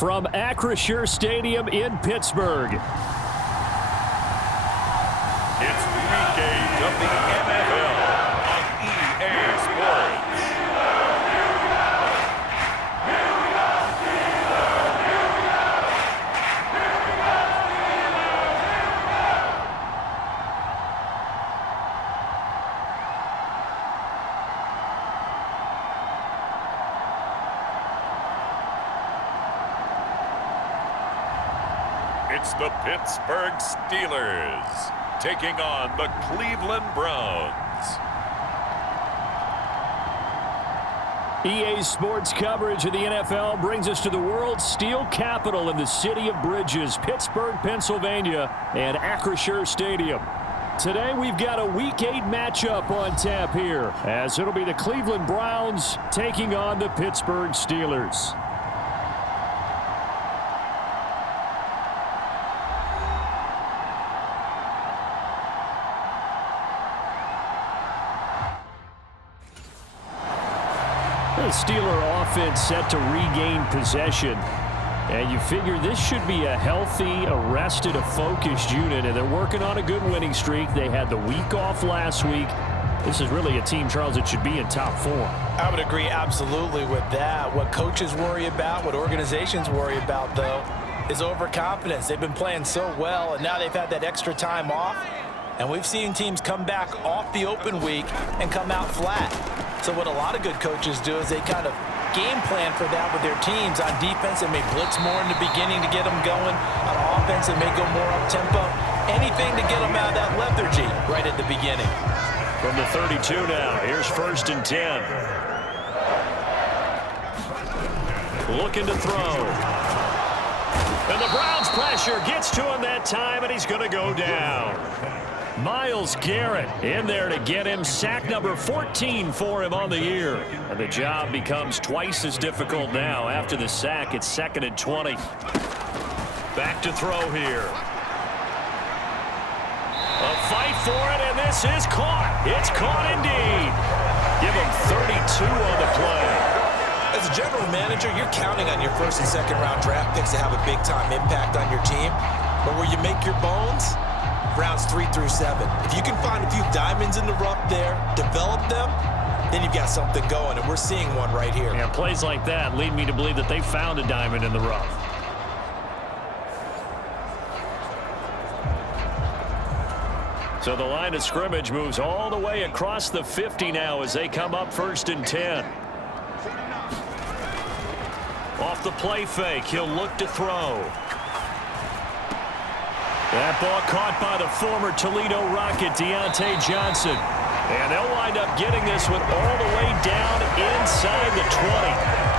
from Acrisure Stadium in Pittsburgh. It's Week 8 of the NFL on EA Sports. It's the Pittsburgh Steelers taking on the Cleveland Browns. EA Sports coverage of the NFL brings us to the world's steel capital in the city of bridges, Pittsburgh, Pennsylvania, and Acrisure Stadium. Today we've got a Week 8 matchup on tap here, as it'll be the Cleveland Browns taking on the Pittsburgh Steelers. The Steeler offense set to regain possession. And you figure this should be a healthy, arrested, a focused unit. And they're working on a good winning streak. They had the week off last week. This is really a team, Charles, that should be in top form. I would agree absolutely with that. What coaches worry about, what organizations worry about, though, is overconfidence. They've been playing so well, and now they've had that extra time off. And we've seen teams come back off the open week and come out flat. So what a lot of good coaches do is they kind of game plan for that with their teams. On defense, they may blitz more in the beginning to get them going. On offense, they may go more up-tempo. Anything to get them out of that lethargy right at the beginning. From the 32 now, here's 1st and 10. Looking to throw. And the Browns pressure gets to him that time, and he's going to go down. Myles Garrett in there to get him. Sack number 14 for him on the year. And the job becomes twice as difficult now. After the sack, it's 2nd and 20. Back to throw here. A fight for it, and this is caught. It's caught indeed. Give him 32 on the play. As a general manager, you're counting on your 1st and 2nd round draft picks to have a big-time impact on your team. But where you make your bones, rounds 3 through 7. If you can find a few diamonds in the rough there, develop them, then you've got something going, and we're seeing one right here. Yeah, plays like that lead me to believe that they found a diamond in the rough. So the line of scrimmage moves all the way across the 50 now as they come up 1st and 10. Off the play fake, he'll look to throw. That ball caught by the former Toledo Rocket, Deontay Johnson. And they'll wind up getting this one all the way down inside the 20.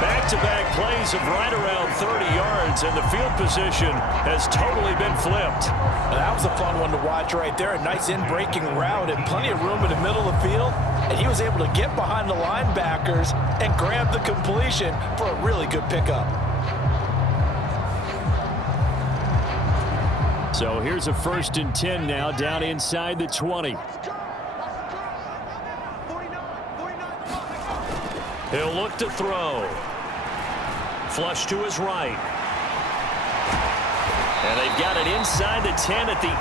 Back-to-back plays of right around 30 yards, and the field position has totally been flipped. That was a fun one to watch right there. A nice in-breaking route and plenty of room in the middle of the field. And he was able to get behind the linebackers and grab the completion for a really good pickup. So here's a 1st and 10 now, down inside the 20. He'll look to throw. Flush to his right. And they've got it inside the 10 at the 8.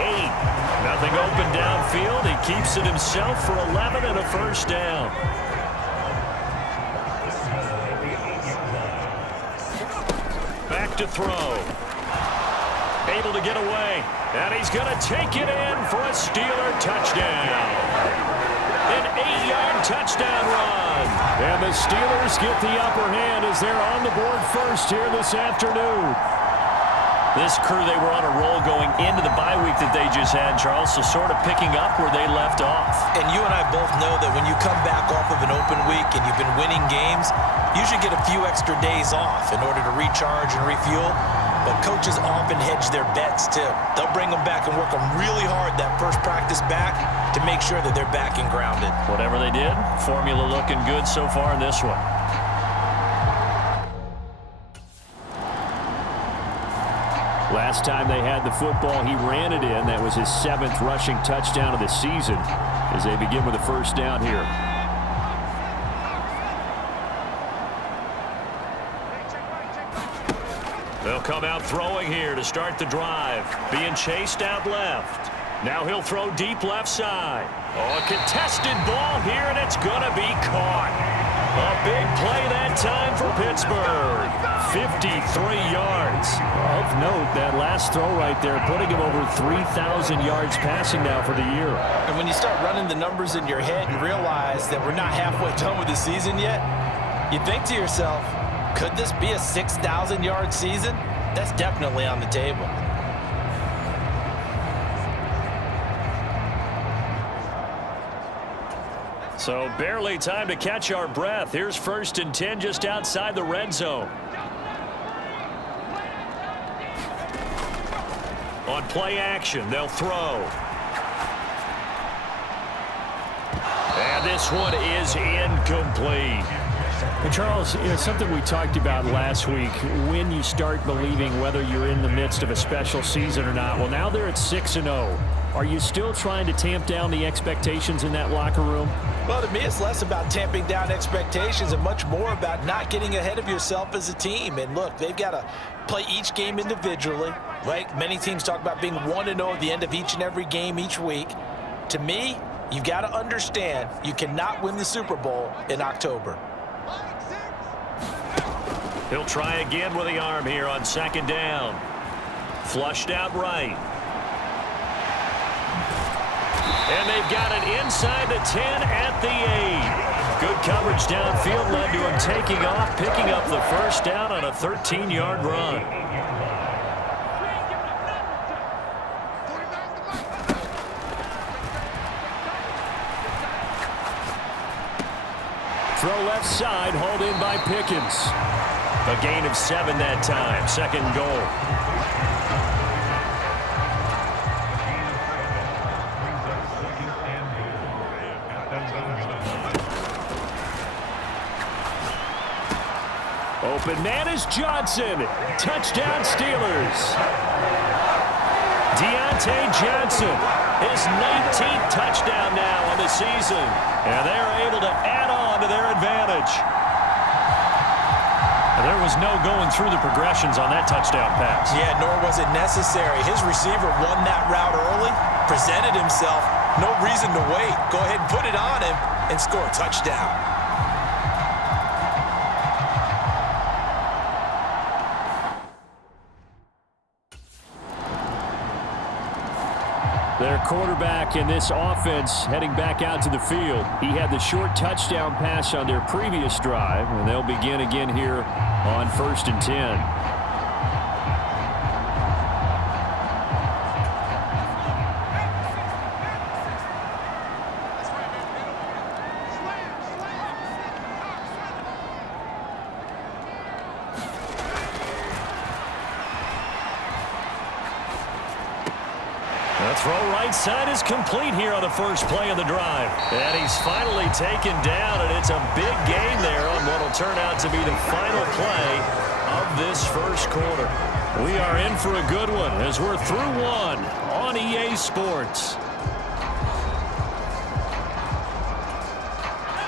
Nothing open downfield. He keeps it himself for 11 and a 1st down. Back to throw. Able to get away, and he's going to take it in for a Steeler touchdown. An 8-yard touchdown run. And the Steelers get the upper hand as they're on the board first here this afternoon. This crew, they were on a roll going into the bye week that they just had, Charles, so sort of picking up where they left off. And you and I both know that when you come back off of an open week and you've been winning games, you should get a few extra days off in order to recharge and refuel. But coaches often hedge their bets, too. They'll bring them back and work them really hard that first practice back to make sure that they're back and grounded. Whatever they did, formula looking good so far in this one. Last time they had the football, he ran it in. That was his 7th rushing touchdown of the season as they begin with a 1st down here. They'll come out throwing here to start the drive. Being chased out left. Now he'll throw deep left side. Oh, a contested ball here, and it's going to be caught. A big play that time for Pittsburgh. 53 yards. Of note, that last throw right there, putting him over 3,000 yards passing now for the year. And when you start running the numbers in your head and realize that we're not halfway done with the season yet, you think to yourself, could this be a 6,000-yard season? That's definitely on the table. So barely time to catch our breath. Here's 1st and 10 just outside the red zone. On play action, they'll throw. And this one is incomplete. And Charles, something we talked about last week, when you start believing whether you're in the midst of a special season or not. Well, now they're at 6-0. Are you still trying to tamp down the expectations in that locker room? Well, to me, it's less about tamping down expectations and much more about not getting ahead of yourself as a team. And look, they've got to play each game individually, right? Many teams talk about being 1-0 at the end of each and every game each week. To me, you've got to understand you cannot win the Super Bowl in October. He'll try again with the arm here on 2nd down. Flushed out right. And they've got it inside the 10 at the 8. Good coverage downfield led to him taking off, picking up the 1st down on a 13-yard run. Throw left side, hauled in by Pickens. A gain of 7 that time, 2nd and goal. Open man is Johnson. Touchdown Steelers. Deontay Johnson, his 19th touchdown now on the season. And they're able to add on to their advantage. And there was no going through the progressions on that touchdown pass. Yeah, nor was it necessary. His receiver won that route early, presented himself. No reason to wait. Go ahead and put it on him and score a touchdown. Their quarterback in this offense heading back out to the field. He had the short touchdown pass on their previous drive, and they'll begin again here on 1st and 10. The throw right side is complete here on the first play of the drive. And he's finally taken down, and it's a big gain there on what will turn out to be the final play of this first quarter. We are in for a good one as we're through one on EA Sports.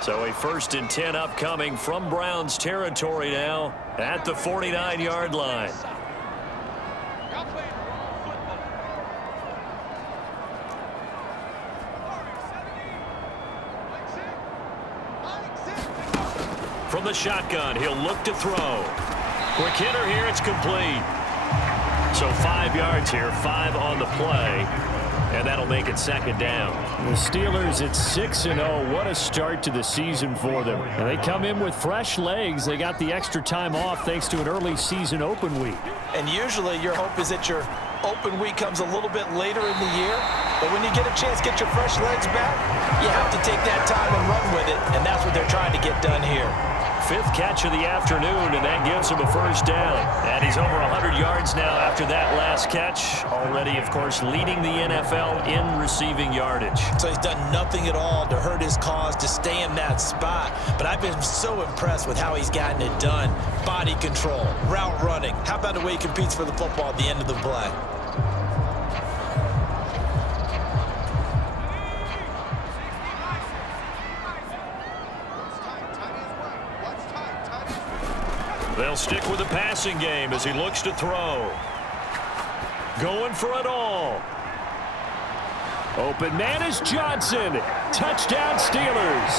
So a 1st and 10 upcoming from Browns territory now at the 49-yard line. From the shotgun, he'll look to throw. Quick hitter here, it's complete. So 5 yards here, 5 on the play, and that'll make it 2nd down. The Steelers at 6-0. What a start to the season for them. And they come in with fresh legs. They got the extra time off thanks to an early season open week. And usually your hope is that your open week comes a little bit later in the year. But when you get a chance to get your fresh legs back, you have to take that time and run with it. And that's what they're trying to get done here. 5th catch of the afternoon, and that gives him a 1st down. And he's over 100 yards now after that last catch. Already, of course, leading the NFL in receiving yardage. So he's done nothing at all to hurt his cause, to stay in that spot. But I've been so impressed with how he's gotten it done. Body control, route running. How about the way he competes for the football at the end of the play? They'll stick with the passing game as he looks to throw. Going for it all. Open man is Johnson. Touchdown Steelers.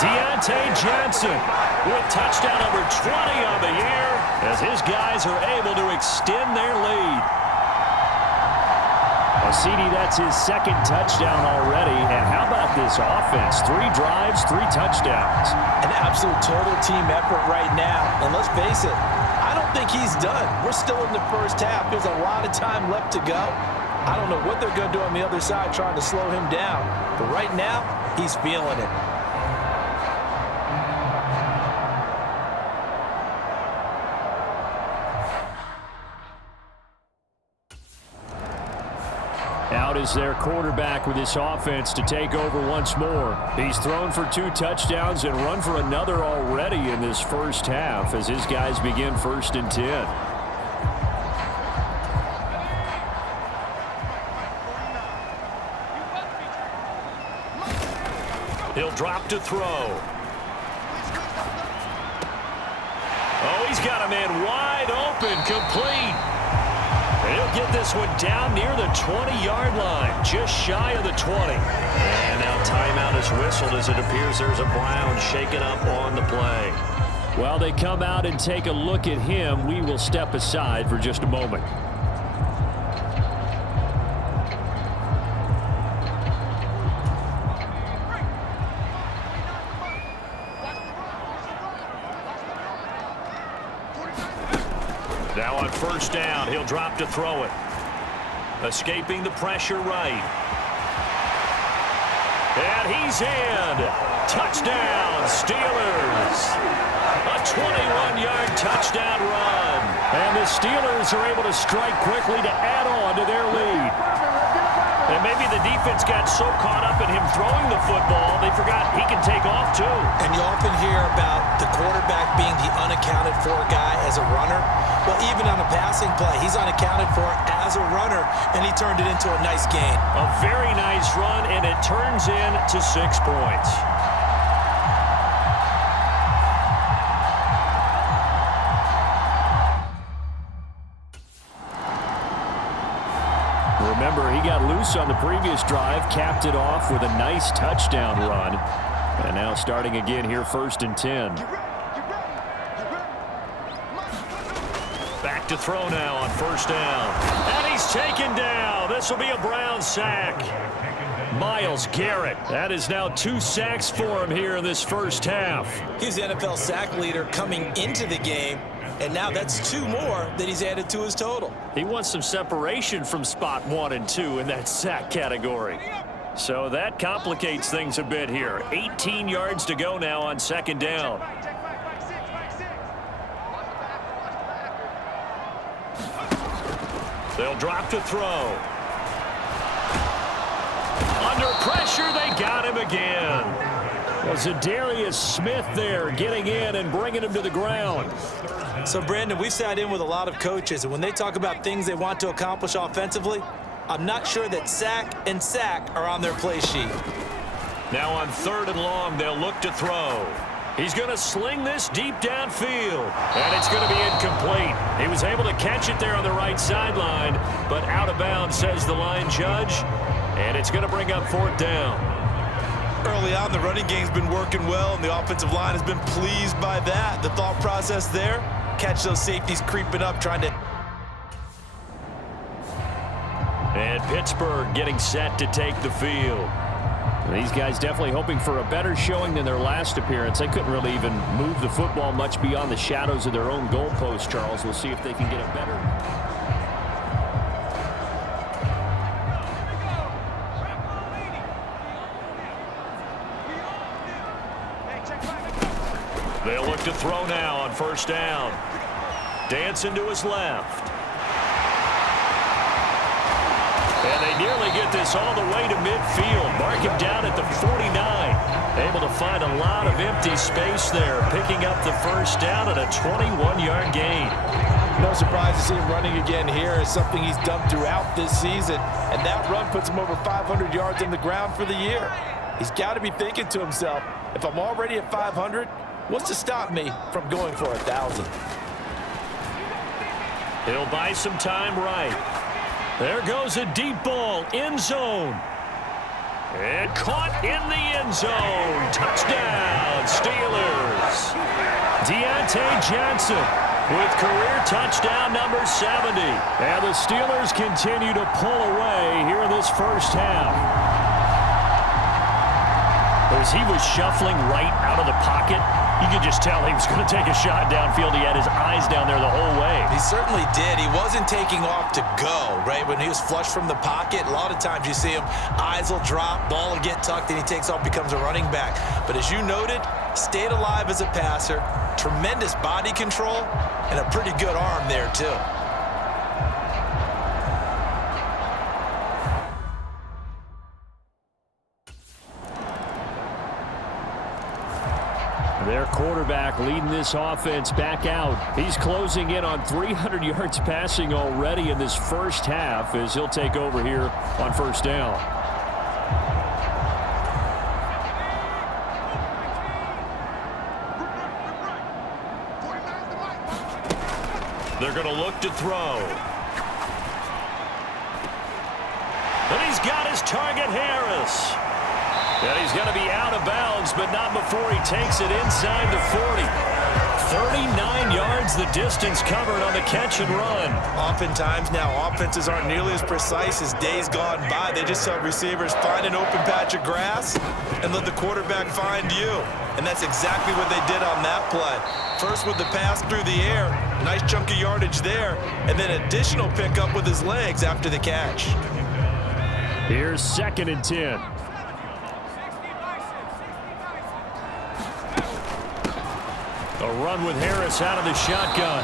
Deontay Johnson with touchdown number 20 on the year as his guys are able to extend their lead. Well, CD, that's his second touchdown already. And how about this offense? 3 drives, 3 touchdowns. An absolute total team effort right now. And let's face it, I don't think he's done. We're still in the first half. There's a lot of time left to go. I don't know what they're going to do on the other side trying to slow him down. But right now, he's feeling it. Out is their quarterback with this offense to take over once more. He's thrown for 2 touchdowns and run for another already in this first half as his guys begin 1st and 10. He'll drop to throw. Oh, he's got a man wide open, complete. He'll get this one down near the 20-yard line, just shy of the 20. And now timeout is whistled as it appears there's a Brown shaken up on the play. While they come out and take a look at him, we will step aside for just a moment. Now on 1st down, he'll drop to throw it. Escaping the pressure right. And he's in. Touchdown, Steelers. A 21-yard touchdown run. And the Steelers are able to strike quickly to add on to their lead. And maybe the defense got so caught up in him throwing the football, they forgot he can take off too. And you often hear about the quarterback being the unaccounted for guy as a runner. Well, even on a passing play, he's unaccounted for as a runner, and he turned it into a nice gain. A very nice run, and it turns into 6 points. Remember, he got loose on the previous drive, capped it off with a nice touchdown run. And now starting again here, 1st and 10. Back to throw now on 1st down. And he's taken down. This will be a Brown sack. Myles Garrett. That is now 2 sacks for him here in this first half. He's the NFL sack leader coming into the game. And now that's 2 more that he's added to his total. He wants some separation from spot 1 and 2 in that sack category. So that complicates things a bit here. 18 yards to go now on 2nd down. They'll drop to throw. Under pressure, they got him again. Well, Zadarius Smith there getting in and bringing him to the ground. So, Brandon, we've sat in with a lot of coaches, and when they talk about things they want to accomplish offensively, I'm not sure that sack and sack are on their play sheet. Now on 3rd and long, they'll look to throw. He's going to sling this deep downfield, and it's going to be incomplete. He was able to catch it there on the right sideline, but out of bounds, says the line judge, and it's going to bring up 4th down. Early on, the running game's been working well, and the offensive line has been pleased by that. The thought process there, catch those safeties creeping up, trying to... And Pittsburgh getting set to take the field. These guys definitely hoping for a better showing than their last appearance. They couldn't really even move the football much beyond the shadows of their own goalpost, Charles. We'll see if they can get a better... They'll look to throw now on 1st down. Dancing to his left. And they nearly get this all the way to midfield. Mark him down at the 49. Able to find a lot of empty space there, picking up the 1st down at a 21-yard gain. No surprise to see him running again here. It's something he's done throughout this season. And that run puts him over 500 yards on the ground for the year. He's got to be thinking to himself, if I'm already at 500, What's to stop me from going for 1,000? He'll buy some time right. There goes a deep ball, end zone. And caught in the end zone. Touchdown, Steelers. Deontay Johnson with career touchdown number 70. And the Steelers continue to pull away here in this first half. As he was shuffling right out of the pocket, you could just tell he was going to take a shot downfield. He had his eyes down there the whole way. He certainly did. He wasn't taking off to go, right? When he was flush from the pocket, a lot of times you see him, eyes will drop, ball will get tucked, and he takes off, becomes a running back. But as you noted, stayed alive as a passer, tremendous body control, and a pretty good arm there, too. Their quarterback leading this offense back out. He's closing in on 300 yards passing already in this first half as he'll take over here on first down. They're going to look to throw. And he's got his target, Harris. And he's going to be out of bounds, but not before he takes it inside the 40. 39 yards the distance covered on the catch and run. Oftentimes now, offenses aren't nearly as precise as days gone by. They just have receivers find an open patch of grass and let the quarterback find you. And that's exactly what they did on that play. First with the pass through the air, nice chunk of yardage there, and then additional pickup with his legs after the catch. Here's 2nd and 10. A run with Harris out of the shotgun.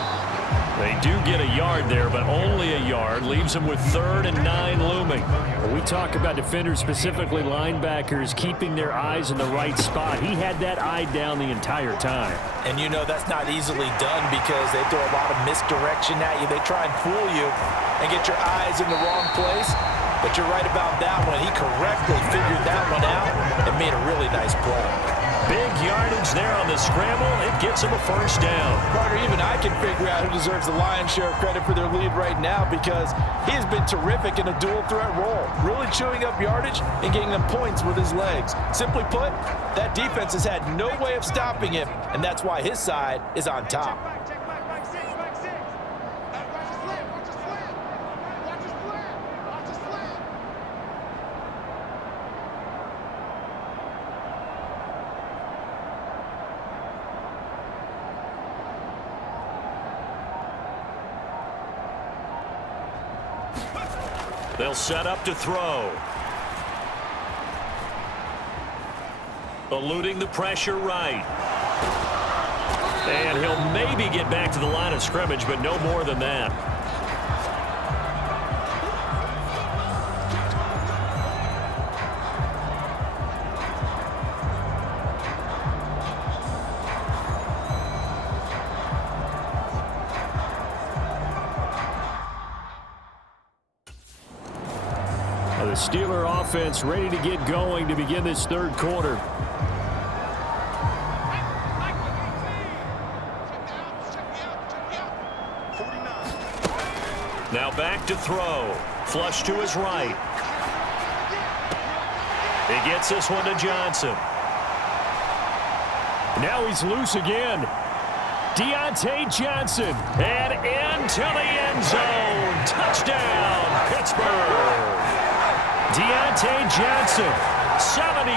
They do get a yard there, but only a yard. Leaves them with 3rd and 9 looming. When we talk about defenders, specifically linebackers, keeping their eyes in the right spot. He had that eye down the entire time. And you know that's not easily done because they throw a lot of misdirection at you. They try and fool you and get your eyes in the wrong place. But you're right about that one. He correctly figured that one out and made a really nice play. Big yardage there on the scramble. It gets him a first down. Carter, even I can figure out who deserves the lion's share of credit for their lead right now because he has been terrific in a dual threat role, really chewing up yardage and getting them points with his legs. Simply put, that defense has had no way of stopping him, and that's why his side is on top. They'll set up to throw. Eluding the pressure right. And he'll maybe get back to the line of scrimmage, but no more than that. The Steeler offense ready to get going to begin this 3rd quarter. Now back to throw. Flush to his right. He gets this one to Johnson. Now he's loose again. Deontay Johnson. And into the end zone. Touchdown, Pittsburgh. Deontay Johnson, 75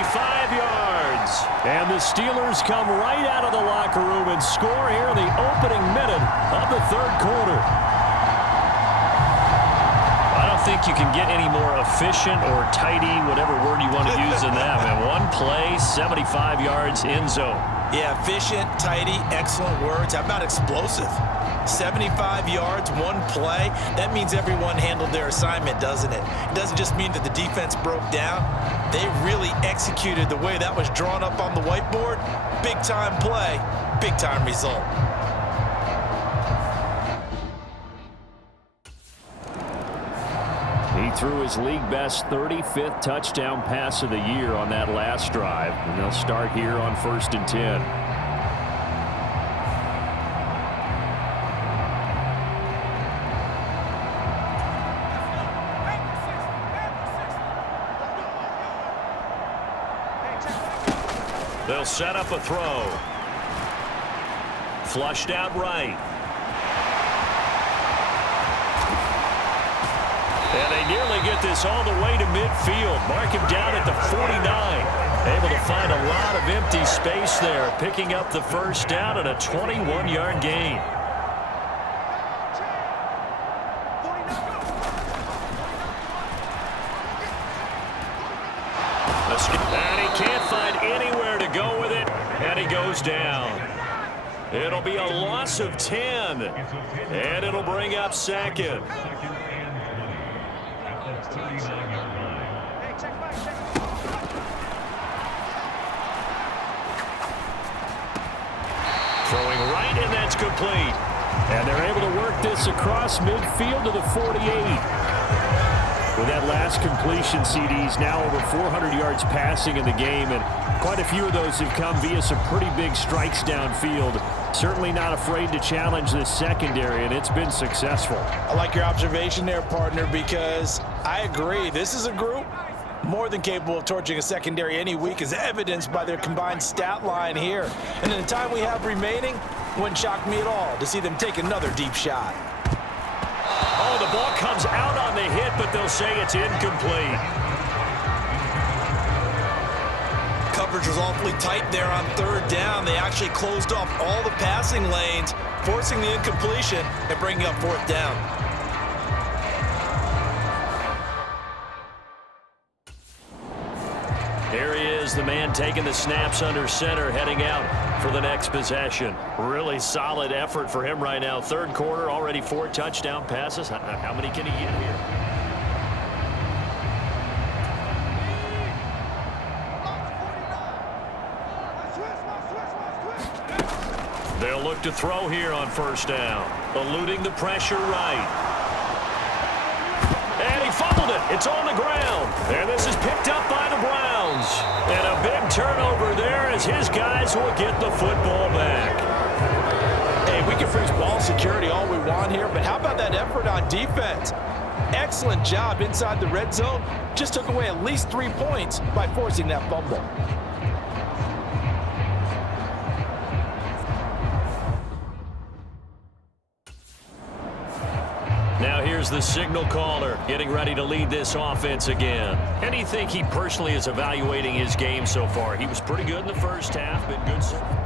yards. And the Steelers come right out of the locker room and score here in the opening minute of the 3rd quarter. I don't think you can get any more efficient or tidy, whatever word you want to use in that. Man, one play, 75 yards, end zone. Yeah, efficient, tidy, excellent words. How about explosive? 75 yards, one play. That means everyone handled their assignment, doesn't it? It doesn't just mean that the defense broke down. They really executed the way that was drawn up on the whiteboard. Big-time play, big-time result. He threw his league-best 35th touchdown pass of the year on that last drive. And they'll start here on 1st and 10. They'll set up a throw. Flushed out right. And they nearly get this all the way to midfield. Mark him down at the 49. Able to find a lot of empty space there, picking up the first down and a 21-yard gain. And he can't find anywhere to go with it, and he goes down. It'll be a loss of 10, and it'll bring up second. Throwing right, and that's complete. And they're able to work this across midfield to the 48. With that last completion, CD's now over 400 yards passing in the game, and quite a few of those have come via some pretty big strikes downfield. Certainly not afraid to challenge this secondary, and it's been successful. I like your observation there, partner, because I agree. This is a group more than capable of torching a secondary any week, as evidenced by their combined stat line here. And in the time we have remaining, wouldn't shock me at all to see them take another deep shot. Oh, the ball comes out on the hit, but they'll say it's incomplete. Coverage was awfully tight there on third down. They actually closed off all the passing lanes, forcing the incompletion and bringing up fourth down. Here he is, the man taking the snaps under center, heading out for the next possession. Really solid effort for him right now. Third quarter, already 4 touchdown passes. How many can he get here? They'll look to throw here on first down. Eluding the pressure right. And he fumbled it. It's on the ground. And this is picked up by the Browns. And a big turnover there as his guys will get the football back. Hey, we can freeze ball security all we want here, but how about that effort on defense? Excellent job inside the red zone. Just took away at least 3 points by forcing that fumble. Now here's the signal caller getting ready to lead this offense again. And you think he personally is evaluating his game so far? He was pretty good in the first half, but good so far.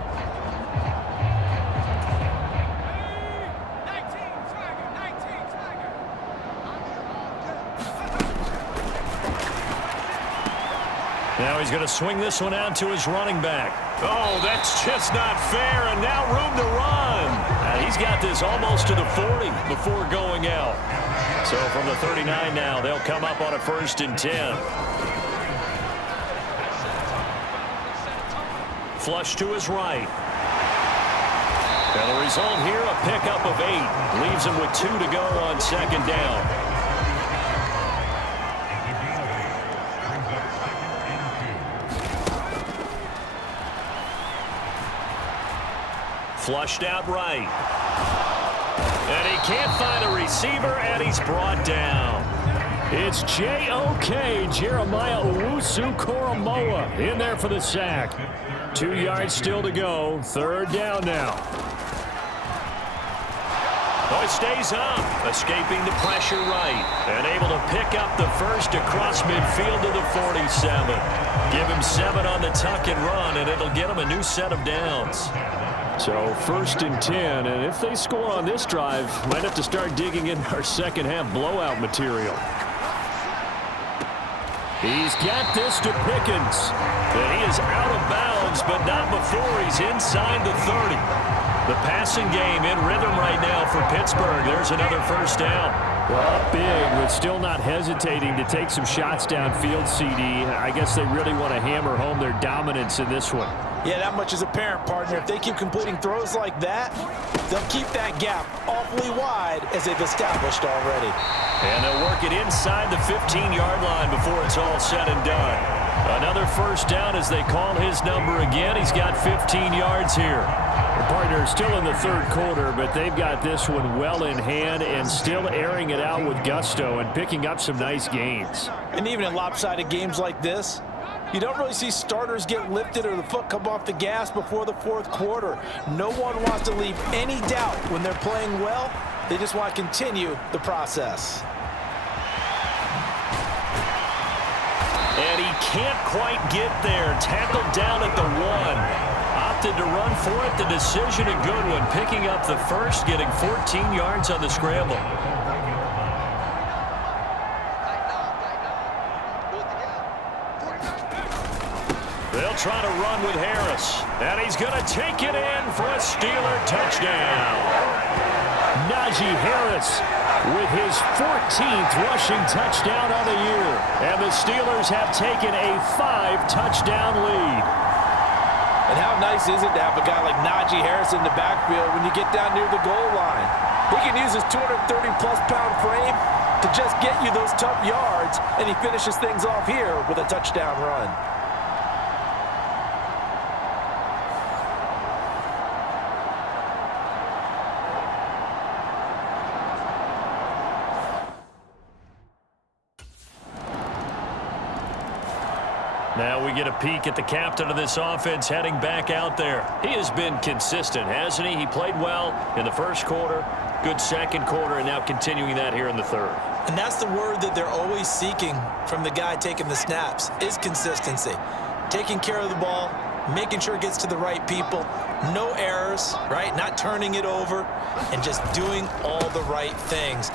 Now he's going to swing this one out to his running back. Oh, that's just not fair, and now room to run. He's got this almost to the 40 before going out. So from the 39 now, they'll come up on a 1st and 10. Flush to his right. And the result here, a pickup of 8. Leaves him with 2 to go on 2nd down. Flushed out right. And he can't find a receiver, and he's brought down. It's J.O.K. Jeremiah Owusu-Koramoah in there for the sack. 2 yards still to go. 3rd down now. Oh, it stays up, escaping the pressure right, and able to pick up the first across midfield to the 47. Give him 7 on the tuck and run, and it'll get him a new set of downs. So 1st and 10, and if they score on this drive, might have to start digging in our second half blowout material. He's got this to Pickens. And he is out of bounds, but not before he's inside the 30. The passing game in rhythm right now for Pittsburgh. There's another 1st down. Well, big, but still not hesitating to take some shots downfield, CD. I guess they really want to hammer home their dominance in this one. Yeah, that much is apparent, partner. If they keep completing throws like that, they'll keep that gap awfully wide as they've established already. And they'll work it inside the 15-yard line before it's all said and done. Another 1st down as they call his number again. He's got 15 yards here. The partner is still in the 3rd quarter, but they've got this one well in hand and still airing it out with gusto and picking up some nice gains. And even in lopsided games like this, You don't really see starters get lifted or the foot come off the gas before the fourth quarter. No one wants to leave any doubt when they're playing well. They just want to continue the process. And he can't quite get there. Tackled down at the 1. Opted to run for it. The decision, a good one. Picking up the first, getting 14 yards on the scramble. They'll try to run with Harris. And he's going to take it in for a Steeler touchdown. Najee Harris with his 14th rushing touchdown on the year. And the Steelers have taken a 5-touchdown lead. And how nice is it to have a guy like Najee Harris in the backfield when you get down near the goal line? He can use his 230-plus pound frame to just get you those tough yards, and he finishes things off here with a touchdown run. Now we get a peek at the captain of this offense heading back out there. He has been consistent, hasn't he? He played well in the first quarter, good second quarter, and now continuing that here in the third. And that's the word that they're always seeking from the guy taking the snaps, is consistency. Taking care of the ball, making sure it gets to the right people, no errors, right? Not turning it over, and just doing all the right things.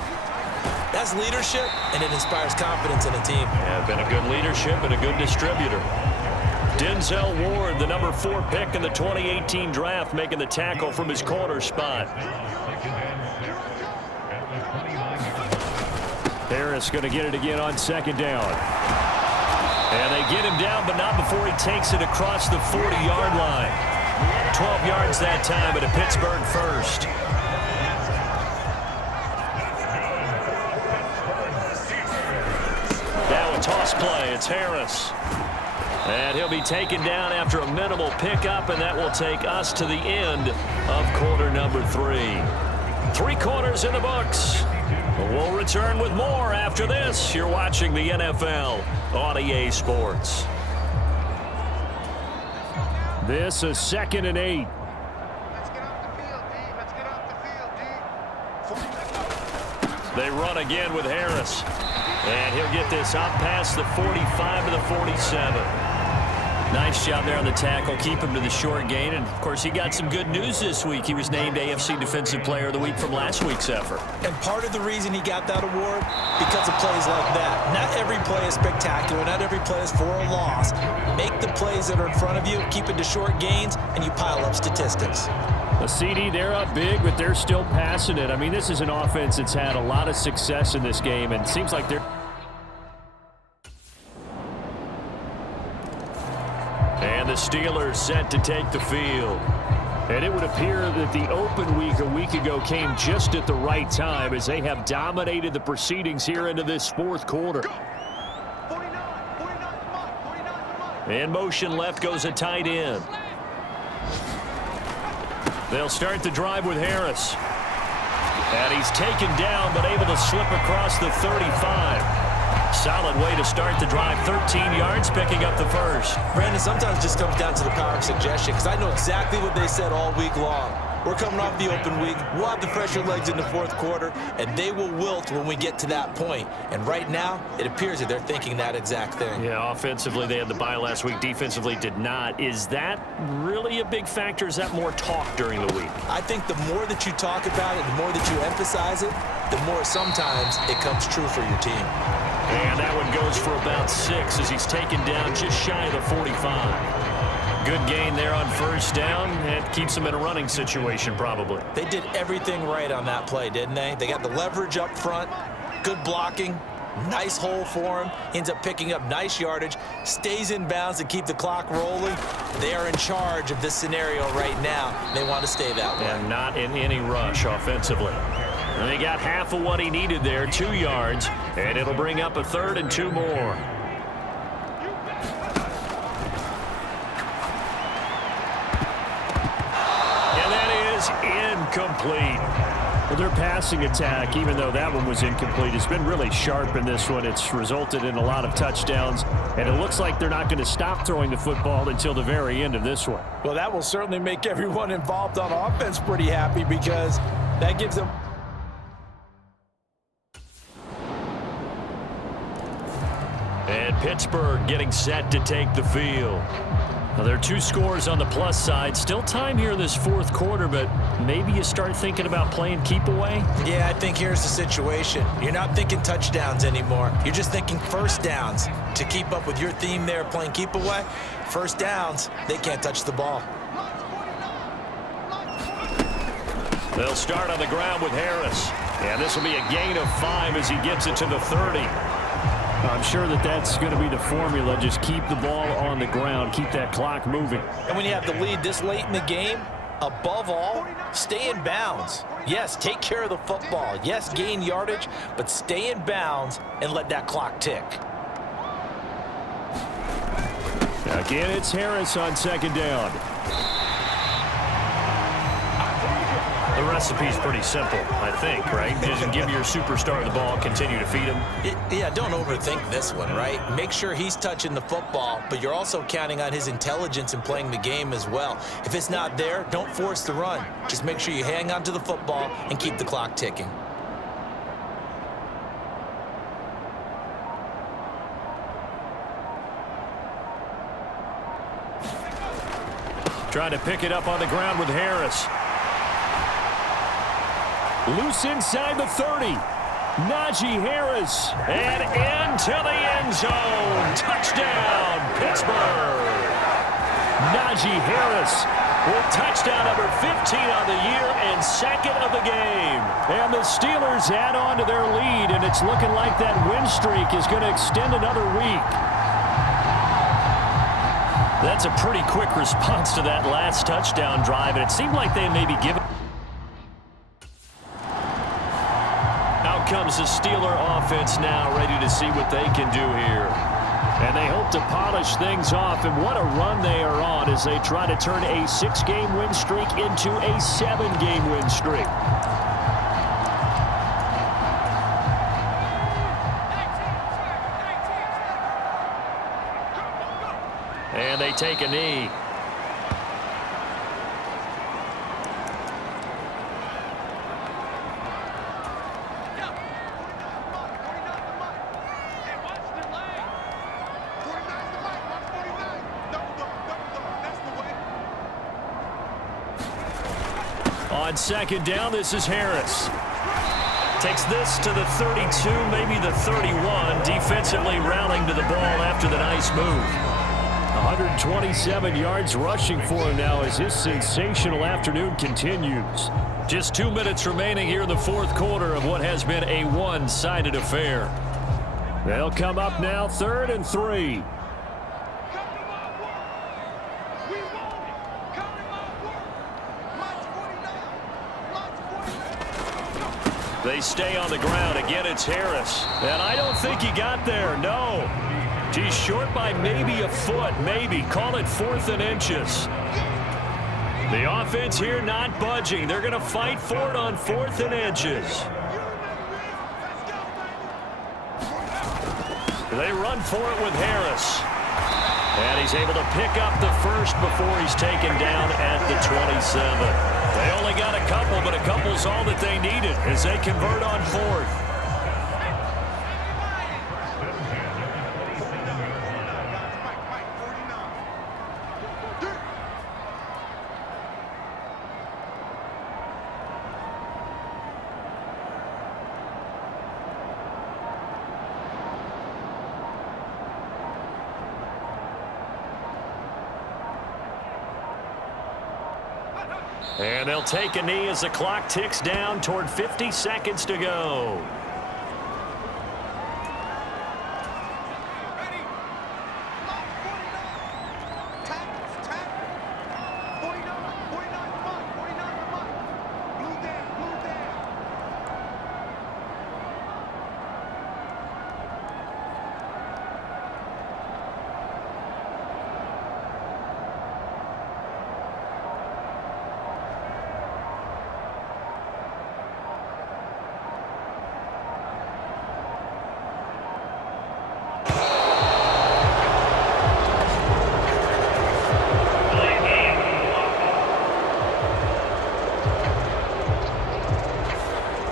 That's leadership, and it inspires confidence in a team. Yeah, been a good leadership and a good distributor. Denzel Ward, the number 4 pick in the 2018 draft, making the tackle from his corner spot. Harris going to get it again on second down. And they get him down, but not before he takes it across the 40-yard line. 12 yards that time, but a Pittsburgh first. Toss play, it's Harris. And he'll be taken down after a minimal pickup, and that will take us to the end of quarter number 3. 3 quarters in the books. We'll return with more after this. You're watching the NFL on EA Sports. This is 2nd and 8. Let's get off the field, D. Let's get off the field, D. They run again with Harris. And he'll get this up past the 45 to the 47. Nice job there on the tackle. Keep him to the short gain. And, of course, he got some good news this week. He was named AFC Defensive Player of the Week from last week's effort. And part of the reason he got that award, because of plays like that. Not every play is spectacular. Not every play is for a loss. Make the plays that are in front of you, keep it to short gains, and you pile up statistics. A CD, they're up big, but they're still passing it. I mean, this is an offense that's had a lot of success in this game, and it seems like they're... And the Steelers set to take the field. And it would appear that the open week a week ago came just at the right time as they have dominated the proceedings here into this fourth quarter. 49, come on, 49, come on. In motion left goes a tight end. They'll start the drive with Harris. And he's taken down, but able to slip across the 35. Solid way to start the drive. 13 yards, picking up the first. Brandon, sometimes it just comes down to the power of suggestion, because I know exactly what they said all week long. We're coming off the open week. We'll have the fresher legs in the fourth quarter, and they will wilt when we get to that point. And right now, it appears that they're thinking that exact thing. Yeah, offensively, they had the bye last week. Defensively, did not. Is that really a big factor? Is that more talk during the week? I think the more that you talk about it, the more that you emphasize it, the more sometimes it comes true for your team. And that one goes for about 6 as he's taken down just shy of the 45. Good gain there on first down. It keeps them in a running situation, probably. They did everything right on that play, didn't they? They got the leverage up front, good blocking, nice hole for him, ends up picking up nice yardage, stays in bounds to keep the clock rolling. They are in charge of this scenario right now. They want to stay that way. And not in any rush offensively. And they got half of what he needed there, 2 yards, and it'll bring up a 3rd and 2 more. Incomplete. Well, their passing attack, even though that one was incomplete, has been really sharp in this one. It's resulted in a lot of touchdowns, and it looks like they're not going to stop throwing the football until the very end of this one. Well, that will certainly make everyone involved on offense pretty happy because that gives them... And Pittsburgh getting set to take the field. Now, there are 2 scores on the plus side. Still time here in this fourth quarter, but maybe you start thinking about playing keep away? Yeah, I think here's the situation. You're not thinking touchdowns anymore. You're just thinking first downs. To keep up with your theme there, playing keep away, first downs, they can't touch the ball. They'll start on the ground with Harris. And this will be a gain of 5 as he gets it to the 30. I'm sure that's going to be the formula. Just keep the ball on the ground. Keep that clock moving. And when you have the lead this late in the game, above all, stay in bounds. Yes, take care of the football. Yes, gain yardage, but stay in bounds and let that clock tick. Again, it's Harris on second down. The recipe's pretty simple, I think, right? Just give your superstar the ball, continue to feed him. Yeah, don't overthink this one, right? Make sure he's touching the football, but you're also counting on his intelligence in playing the game as well. If it's not there, don't force the run. Just make sure you hang on to the football and keep the clock ticking. Trying to pick it up on the ground with Harris. Loose inside the 30. Najee Harris. And into the end zone. Touchdown, Pittsburgh. Najee Harris with touchdown number 15 on the year and second of the game. And the Steelers add on to their lead, and it's looking like that win streak is going to extend another week. That's a pretty quick response to that last touchdown drive, and it seemed like they may be giving. Out comes the Steeler offense now, ready to see what they can do here. And they hope to polish things off, and what a run they are on as they try to turn a 6-game win streak into a 7-game win streak. And they take a knee. On second down, this is Harris. Takes this to the 32, maybe the 31. Defensively rallying to the ball after the nice move. 127 yards rushing for him now as his sensational afternoon continues. Just 2 minutes remaining here in the fourth quarter of what has been a one-sided affair. They'll come up now, 3rd and 3. They stay on the ground. Again, it's Harris. And I don't think he got there, no. He's short by maybe a foot, maybe. Call it 4th and inches. The offense here not budging. They're going to fight for it on 4th and inches. They run for it with Harris. And he's able to pick up the first before he's taken down at the 27. They only got a couple, but a couple's all that they needed as they convert on 4th. And they'll take a knee as the clock ticks down toward 50 seconds to go.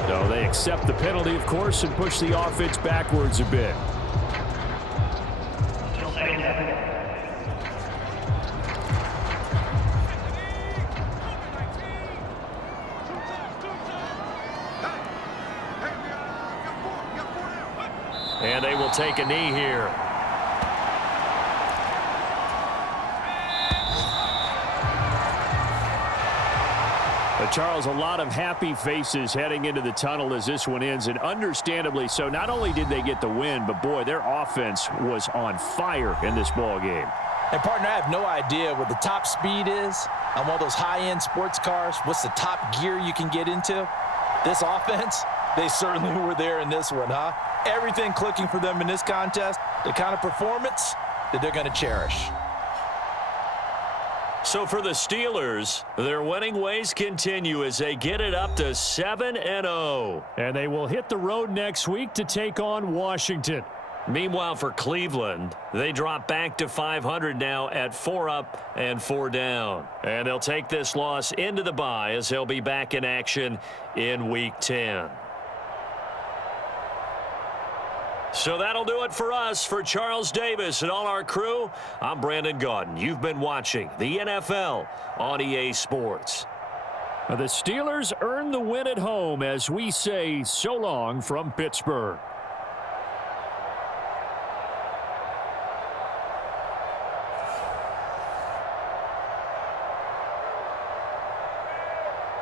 So they accept the penalty, of course, and push the offense backwards a bit. And they will take a knee here. Charles, a lot of happy faces heading into the tunnel as this one ends, and understandably so. Not only did they get the win, but boy, their offense was on fire in this ball game. And partner, I have no idea what the top speed is on one of those high-end sports cars. What's the top gear you can get into? This offense, they certainly were there in this one, huh? Everything clicking for them in this contest, the kind of performance that they're going to cherish. So for the Steelers, their winning ways continue as they get it up to 7-0. And they will hit the road next week to take on Washington. Meanwhile, for Cleveland, they drop back to 500 now at 4 up and 4 down. And they'll take this loss into the bye as they'll be back in action in Week 10. So that'll do it for us. For Charles Davis and all our crew, I'm Brandon Gaudin. You've been watching the NFL on EA Sports. The Steelers earn the win at home as we say so long from Pittsburgh.